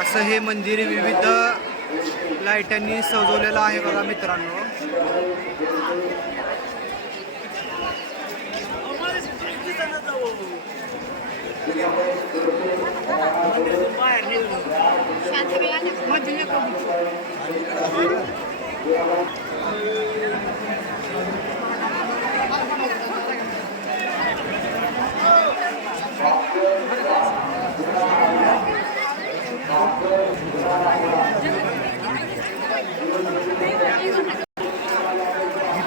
असं हे मंदिर विविध लाईटांनी सजवलेलं आहे बघा मित्रांनो.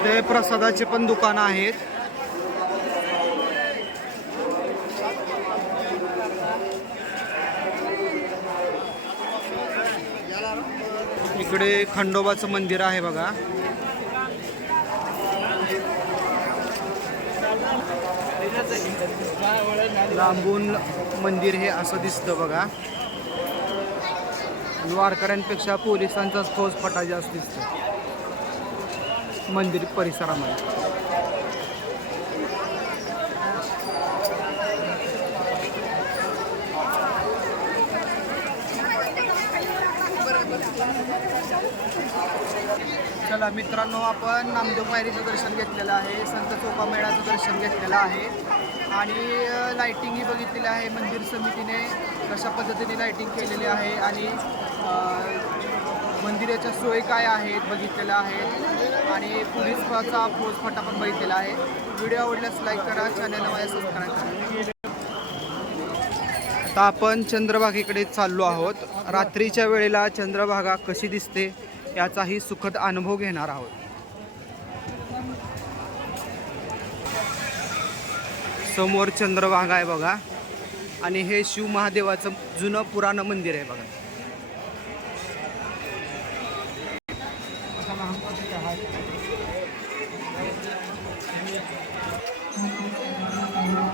इथे प्रसादाचे पण दुकान आहेत. इकडे खंडोबाचं मंदिर आहे बघा. लांबून मंदिर हे असं दिसतं बघा. वारकऱ्यांपेक्षा पोलिसांचाच फौजफाटा जास्त दिसतो. मंदिर परिसरामध्ये. चला मित्रांनो आपण नामदेव मायरीचं दर्शन घेतलेलं आहे. संत चोपामेळाचं दर्शन घेतलेलं आहे. आणि अ, लाइटिंगही बघितलेली आहे. मंदिर समितीने कशा पद्धतीने लाईटिंग केलेली आहे आणि सुविधेच्या सोय सोयी काय आहेत बघितलेल्या आहेत आणि पोलीसचा फौजफाटा पण बघितलेला आहे. व्हिडिओ आवडल्यास लाईक करा चॅनल माझ्या सबस्क्राईब करा. आता आपण चंद्रभागेकडे चाललो आहोत. रात्रीच्या वेळेला चंद्रभागा कशी दिसते याचाही सुखद अनुभव घेणार आहोत. समोर चंद्रभागा आहे बघा. आणि हे शिव महादेवाचं जुनं पुराणं मंदिर आहे बघा.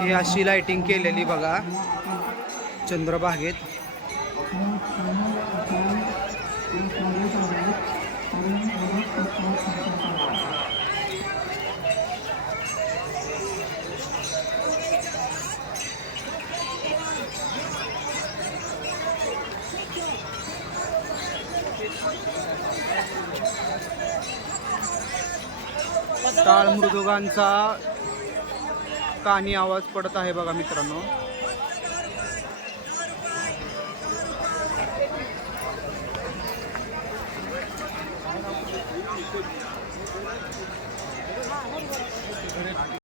ही अशी लाइटिंग केलेली बघा. चंद्रभागेत. टाळ मृदुगांचा कानी आवाज पडत आहे बघा मित्रांनो.